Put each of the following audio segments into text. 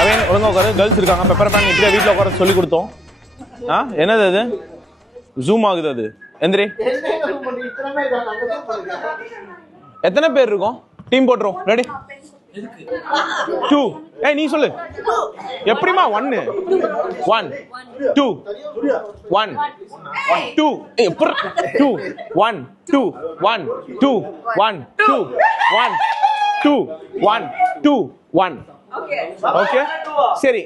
அவன் ஒழுங்கா உட்காரு. கேர்ள்ஸ் இருக்காங்க. பெப்பர் பேன் இப்படியே வீட்டில் உட்கார சொல்லி கொடுத்தோம். என்னது அது? ஜூம் ஆகுது அது. எந்திரி. எத்தனை பேர் இருக்கோம்? டீம் போட்டுரும். ரெடி 2. நீ சொல்லு. எப்படிமா 1 1 2 1 2 எப்படி 2 1 2 1 2 1 2 1 2 1 2 1. ஓகே சரி.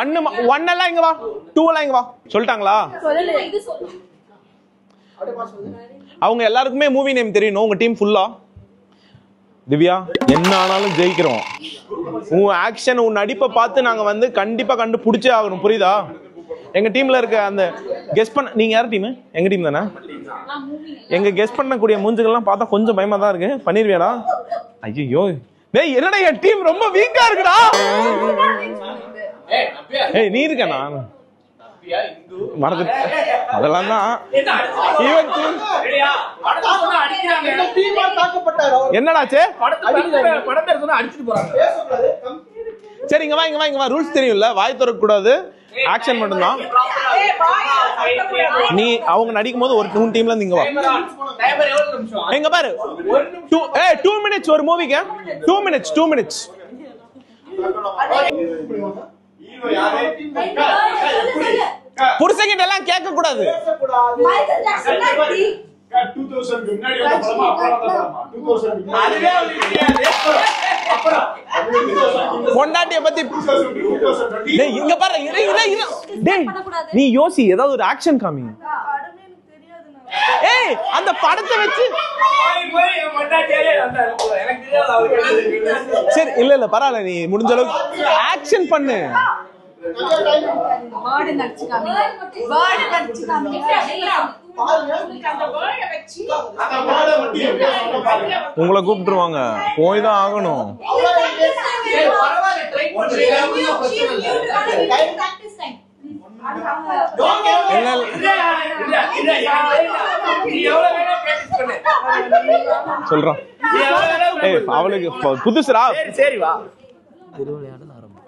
1 எல்லாம் இங்க வா, 2 எல்லாம் இங்க வா. சொல்லிட்டாங்களா? அவங்க எல்லாருக்குமே மூவி நேம் தெரியணும். உங்க டீம் ஃபுல்லா. திவ்யா, என்ன ஆனாலும் ஜெயிக்கிறோம். உன் ஆக்ஷன், உன் நடிப்பை பார்த்து நாங்க வந்து கண்டிப்பா கண்டுபிடிச்சே ஆகணும். புரியுதா? எங்க டீம்ல இருக்க அந்த கெஸ் பண்ண, நீங்க யார் டீம்? எங்க டீம் தானே. எங்க கெஸ் பண்ணக்கூடிய மூஞ்சுகள்லாம் பார்த்தா கொஞ்சம் பயமா தான் இருக்கு. பண்ணிருவியாடா? ஐயோ டேய், என்னடா என் டீம் ரொம்ப வீக்கா இருக்குடா. நீ இருக்கேனா? மறந்து அதெல்லாம் தான். என்னடாச்சு? சரி இங்க வா, இங்க வா, இங்க வா. ரூல்ஸ் தெரியும்ல, வாய் திறக்க கூடாது, ஆக்ஷன் மட்டும் தான். நீ அவங்க நடிக்கும் போது ஒரு டீம்ல இருந்து இங்க வா. எங்க பாரு 2 minutes ஒரு மூவிக்கு. 2 minutes. புருஷங்கிட்ட எல்லாம் கேட்க கூடாது. பொண்டாட்டிய பத்தி இங்க பாரு. நீ யோசி, ஏதாவது ஒரு ஆக்ஷன் காமி. அந்த படத்தை வச்சு சரி. இல்ல பரவாயில்ல, நீ முடிஞ்ச அளவுக்கு ஆக்ஷன் பண்ணு. உங்களை கூப்பிட்டுருவாங்க, போய் தான் ஆகணும். சொல்றான். அவளுக்கு புதுசுரா. சரி வா.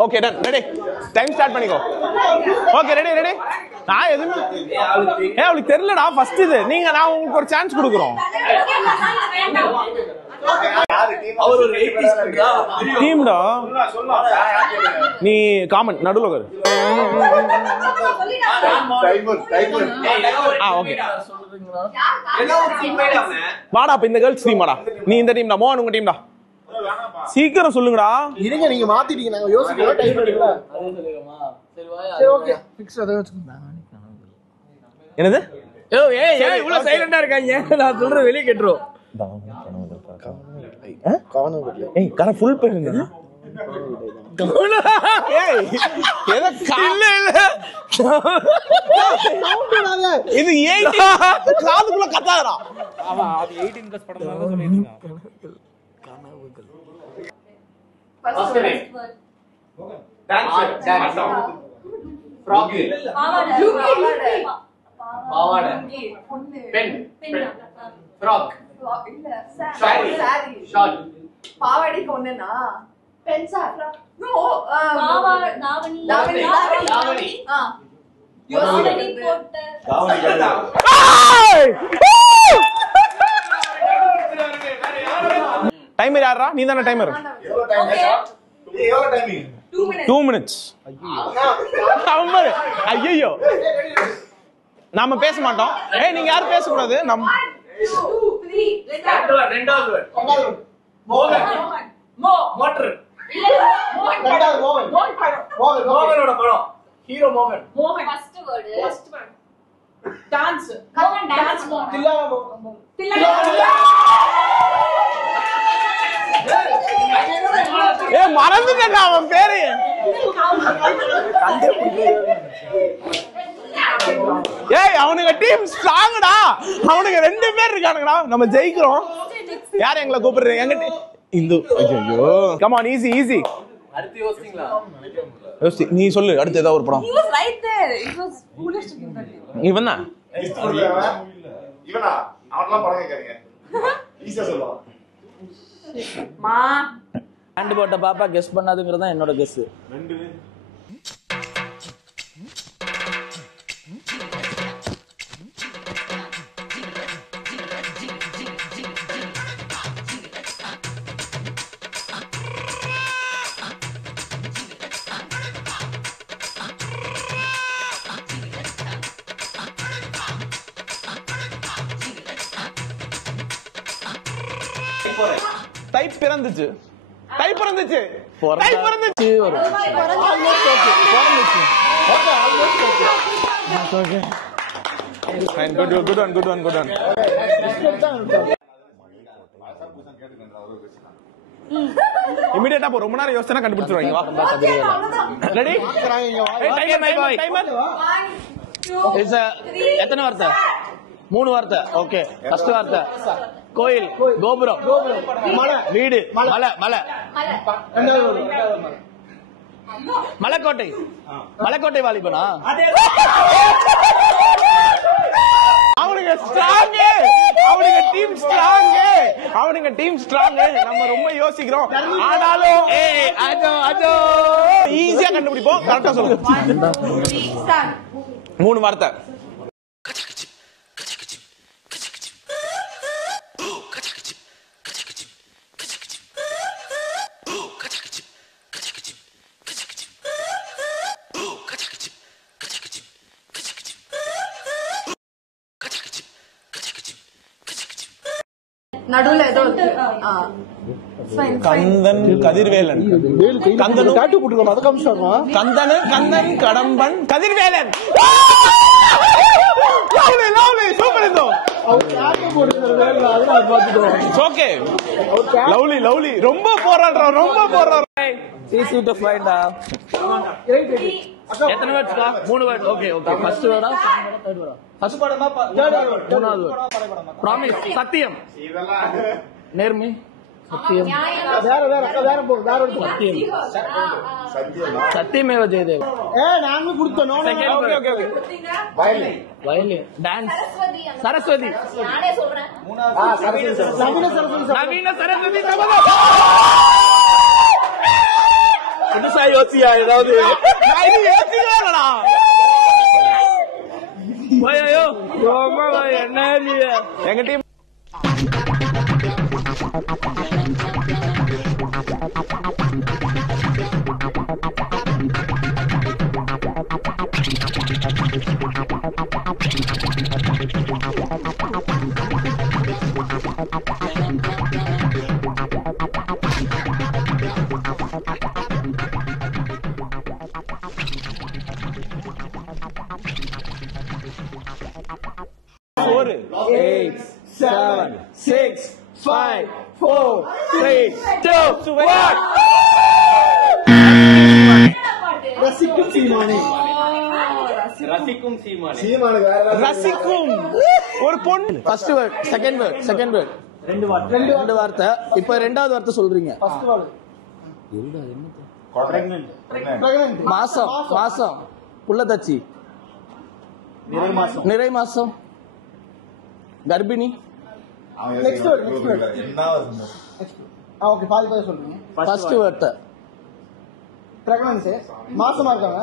Okay done. Ready. Time start பண்ணிக்கோ. Okay ready. நான் எதுவுமே அவளுக்கு தெரியலடா. ஃபர்ஸ்ட் இது நீங்க, நான் உங்களுக்கு ஒரு சான்ஸ் கொடுக்குறோம். டீம்டா. நீ காமன் நடுவுல உட்காரு. ஓகே வாடா. அப்ப இந்த கேர்ள்ஸ் டீம் வாடா. நீ இந்த டீம்டா. மோகன் உங்க டீம்டா. சீக்கிரம் சொல்லுங்கடா. இருங்க, நீங்க மாத்திட்டீங்க, நாங்க யோசிக்கிறோம். டைம் எடுக்கல. சரி ஓகே ஃபிக்ஸ். அத வெச்சுங்க. என்னது? ஏய் இவ்வளவு சைலண்டா இருக்காங்க. நான் சொல்றது வெளிய கேட்றோம். ஏய் கர ஃபுல் பேருங்க. ஏய் ஏதோ இல்ல இது 18 காதுக்குள்ள கத்தாதடா. ஆமா அது 18 பிளஸ் படம் தான் சொல்லிட்டு இருக்கான். ஃபர்ஸ்ட் வேர்ட் டான்ஸ் ஃப்ராக் பாவாடை பென் ஃப்ராக் இல்ல சாரி ஷார்ட் பாவாடைக்கு ஒண்ணுனா பென்சா நோ பாவாடை தாவணி யோசனை போட்ட டைமர் யாரா? நீ தானே டைமர். எவ்வளவு டைமிங்? 2 minutes. ஐயோ நாம பேச மாட்டோம். நீங்க யாரும் பேச கூடாது. நம்ம 2 3 ரெண்டாவது மோகன் மோட்டர் இல்ல மோகனோட படம் ஹீரோ மோகன் ஃபர்ஸ்ட் வேர்ட் டான்ஸ் மோகன் டான்ஸ் தில்லா மறந்துட்டேன் அவன் பேரு. அவனுங்க டீம் ஸ்ட்ராங்கடா. அவனுங்க 2 பேர் இருக்கானுங்கடா. நம்ம ஜெயிக்கிறோம். யார் எங்களை கூப்பிடுறீங்க? எங்க இந்து. ஐயோ கம் ஆன், ஈஸி. அடுத்து யோசிங்களா? யோசி. நீ சொல்லு அடுத்து ஏதாவது ஒரு படம். He was right there. It was foolish to give that name. இவனா? இவனா? அவன்லாம் படம் கேக்குறீங்க. ஹேண்ட் போட்ட பாப்பா கெஸ் பண்ணாதுங்கிறது தான் என்னோட கெஸ். டைப் பிறந்துச்சு. டைப் பிறந்துச்சு. டைப் பிறந்துச்சு. ஓகே. Fine. Good one. இமிடியேட்டா போ. ரொம்ப நேரம் யோசனை கண்டுபிடிச்சிருவாங்க. வா. ரெடி? டைமர். எத்தனை வார்த்தை? 3 வார்த்தை. ஓகே. ஃபர்ஸ்ட் வார்த்தை கோயில், கோபுரம், வீடு, மலை, மலைக்கோட்டை. மலைக்கோட்டை வாலிபனா? அவனுங்க ஸ்ட்ராங். அவனுங்க டீம் ஸ்ட்ராங். நம்ம ரொம்ப யோசிக்கிறோம். ஆனாலும் ஈஸியா கண்டுபிடிப்போம். கரெக்டா சொல்லுங்க. 3 வார்த்தை. நடுவுல ஏதோ Kandhan, Kathirvelan. Kandhan, Kadamban, Kathirvelan. Super. Okay. Lovely ரொம்ப போராடுறோம். easy to find எத்தனை வேர்ட்ஸ் பா? 3 வேர்ட். ஓகே. ஃபர்ஸ்ட் வேர்டா? ஃபர்ஸ்ட் வேர்டா? மூணாவது வேர்ட். ப்ராமிஸ். சத்தியம். நேர்மை. சத்தியம். சத்தியமேவ ஜெயதேவ. நான் கொடுத்தனோ. ஓகே. வயலின். டான்ஸ். சரஸ்வதி. நானே சொல்றேன். நவீன சரஸ்வதி. புதுசா யோசியா ஏதாவது? என்ன எங்க டீம் Four, 8, 7, 6, 5, 4, 3, 2, 1. ரசிக்கும் சீமானே. ரசிக்கும் ஒரு பொண்ணு. First word, second word. ரெண்டு வார்த்தை. இப்ப ரெண்டாவது வார்த்தை சொல்றீங்க. ஃபர்ஸ்ட் வேர்ட் மாசம். புள்ளதச்சி. நிறை மாசம். கர்ப்பிணி. Next word. ஓகே, பாதி சொல்றீங்க. ஃபர்ஸ்ட் வார்த்தை பிரெக்னன்சி. மாசமா இருக்காங்க.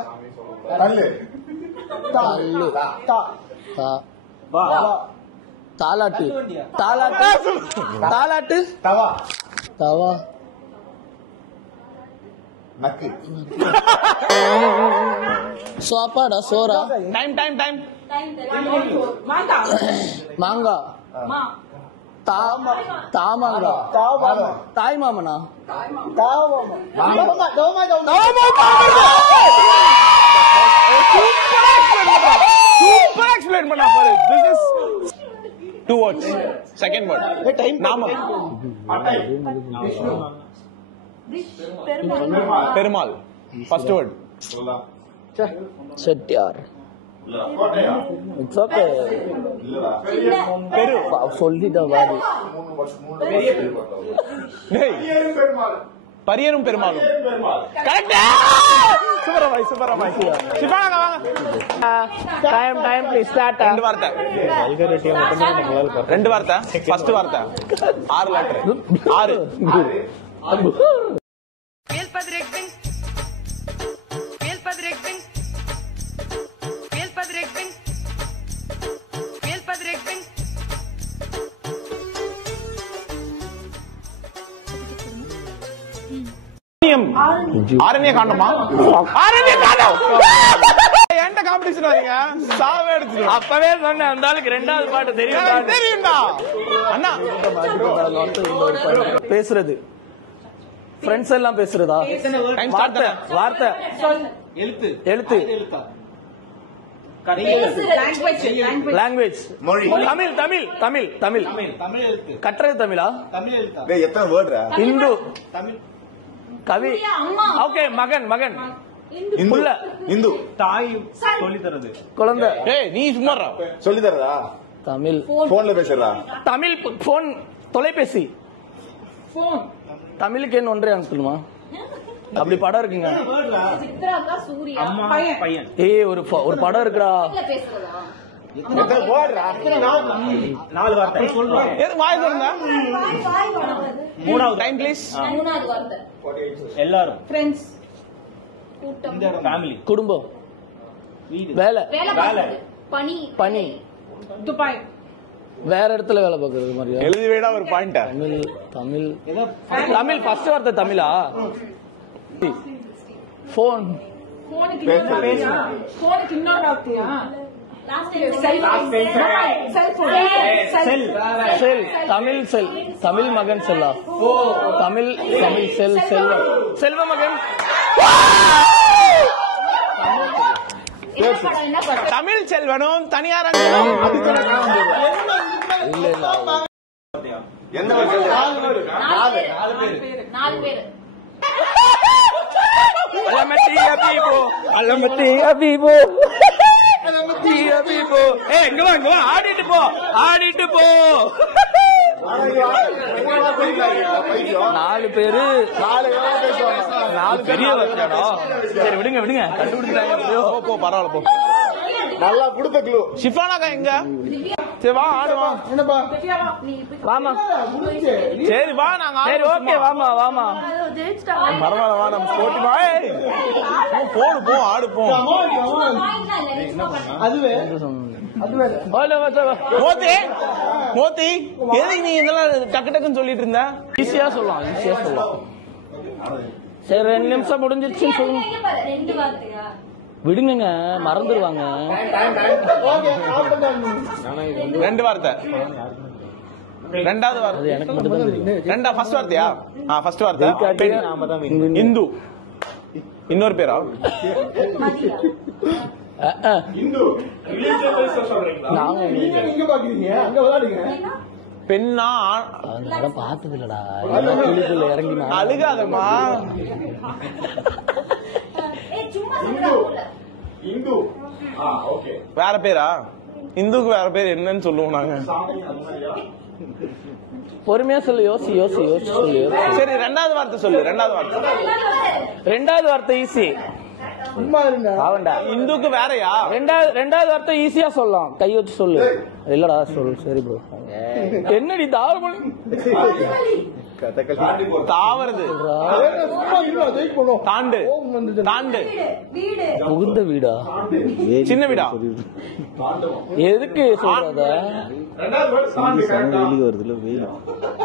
தாலாட்டு. தவா. சாப்பாடா? சோறா? டைம். மாங்கா. தாமாங்கா. தாய் மாமனா? Super explain பண்ணா பாரு. This is 2 words. Second word. நாமம். Perumal. First word. Chettiar. It's okay. பெரு. சொல்லிட்ட வாடி. பரியரும் பெருமாளும். கரெக்ட். சூப்பரமாய் சூப்பரமாய். சிவானா வாங்க. Time please start. ரெண்டு வார்த்தை. ரெண்டு வார்த்தை. ஃபர்ஸ்ட் வார்த்தை 6 லெட்டர். 6. ஆரண்ய காண்டமா? ஆரண்ய காண்டம். என்கிட்ட காம்படிஷன் வரீங்க, சாவே எடுத்து. அப்பவே சொன்னேன் அந்த ஆளுக்கு ரெண்டாவது பாட்டு தெரியும்டா அண்ணா. பேசுறது ஃப்ரெண்ட்ஸ் எல்லாம் பேசுறதா? வார்த்தை வார்த்தை எழுத்து லாங்குவேஜ் தமிழ் தமிழ் தமிழ் தமிழ் கட்டுறது தமிழா? எத்தனை வேர்டுடா? இந்து கவி. ஓகே மகன் மகன் இந்து தாய் சொல்லி தரது குழந்தை. ஏய் நீ சும்மா சொல்லி தரதா? தமிழ் போன்ல பேசுறா? தமிழ் போன் தொலைபேசி. தமிழுக்கு என்ன ஒன்றே அனுப்பணுமா? அப்படி படம் இருக்குங்க. ஏய் ஒரு படம் இருக்குடா. எத்தனை வேர்டுடா? 4 வார்த்தை. எது வாய் சொல்லுங்க. மூணாவது டைம் ப்ளீஸ். மூணாவது வார்த்தை எல்லாரும் ஃப்ரெண்ட்ஸ் கூட்டம் ஃபேமிலி குடும்பம் வேலை வேலை பணி பணி துபாய் வேற இடத்துல வேலை பார்க்கறது மாதிரியா? எழுதி வேடா ஒரு பாயிண்ட். தமிழ் தமிழ் தமிழ் ஃபர்ஸ்ட் வார்த்தை தமிழா? போன் போனுக்கு இன்னொரு வார்த்தையா? செல் தமிழ் செல் தமிழ் மகன் செல்லா? தமிழ் தமிழ் செல் செல்வம் செல்வ மகன். தமிழ் செல்வனும் தனியார் இல்ல இல்ல எந்த 4 பேர். அலமத்தி அபீபோ அலமத்தி அபீபோ அலமத்தி அபீபோ. ஏய் இங்க வா ஆடிட்டு போ ஆடிட்டு போ. 4 பேரு 4 பெரிய வார்த்தைடா. சரி விடுங்க விடுங்க கண்டுபிடிச்சாங்க. போ பரவாயில்ல போ. நல்லா கொடுத்த க்ளூ. ஷிஃபானாக்கா எங்க? சரி வா ஆடுவா. என்னப்பா? வாமா. சரி வா நாங்க சரி ஓகே வாமா வாமா. பரவாயில்ல வா நம்ம போட்டி வா. போடு போ ஆடு போ. அதுவே மோத்தி மோத்தி எதுக்கு நீ இதெல்லாம் டக்கு டக்குன்னு சொல்லிட்டு இருந்த? ஈஸியா சொல்லலாம் ஈஸியா சொல்லலாம். சரி 2 நிமிஷம் முடிஞ்சிருச்சுன்னு சொல்லுங்க. 2 வார்த்தையா? விடுங்க மறந்துடுவாங்க. ரெண்டு வார்த்தை. ரெண்டாவது வார்த்தை எனக்கு மட்டும் தான் தெரியும். ஃபர்ஸ்ட் வார்த்தையா? ஃபர்ஸ்ட் வார்த்தை இந்து. இன்னொரு பேரா? நாங்க இங்க பாக்குறீங்க, அங்க விளையாடுங்க. பெண்ணா? பார்த்தது இல்லடா. இறங்கி அழுகாதம்மா. வேற பேரா? இந்துக்கு வேற பேர் என்னன்னு சொல்லுவோம் நாங்க. பொறுமையா சொல்லு. யோசி யோசி யோசி சொல்லு. சரி ரெண்டாவது வார்த்தை சொல்லு. ரெண்டாவது வார்த்தை ஈஸி. சும்மா இருங்க. ஆவண்டா. இந்துக்கு வேறயா? ரெண்டாவது வார்த்தை ஈஸியா சொல்லலாம். கை வச்சு சொல்லு. இல்லடா சொல்லு. சரி ப்ரோ. என்னடி தாவரம் தாவறது? தாண்டு தாண்டு. புகுந்த வீடா? சின்ன வீடா? எதுக்கு சொல்றத?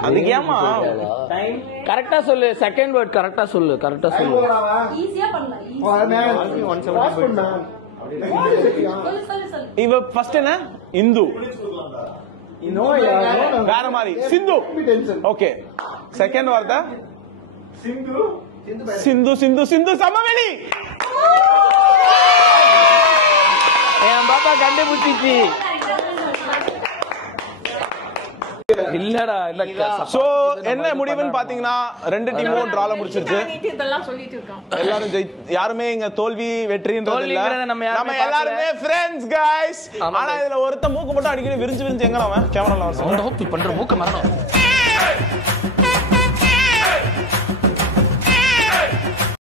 அதுக்கு ஏமா? கரெக்டா சொல்லு. செகண்ட் வேர்ட் கரெக்டா சொல்லு. கரெக்டா சொல்லு. ஈஸியா பண்ணலாம். இவ ஃபர்ஸ்ட் என்ன? இந்து. வேற மாதிரி சிந்து. ஓகே செகண்ட் வார்த்தை சிந்து சிந்து சிந்து சமவெளி. என் பாப்பா கண்டுபிடிச்சிச்சு. இல்லடா இல்ல. சோ என்ன முடிவுன்னு பாத்தீங்கன்னா 2 டீமும் டிரால முடிச்சிருச்சு. எல்லாரும் யாருமே இங்க தோல்வி வெற்றின்றது இல்ல. நம்ம எல்லாருமே ஃப்ரெண்ட்ஸ் गाइस. ஆனா இதுல ஒருத்த மூக்கு மட்டும் அடிக்கடி விரிஞ்சு விரிஞ்சு எங்க அவன் கேமரால வந்து பண்ற மூக்க மரணம்.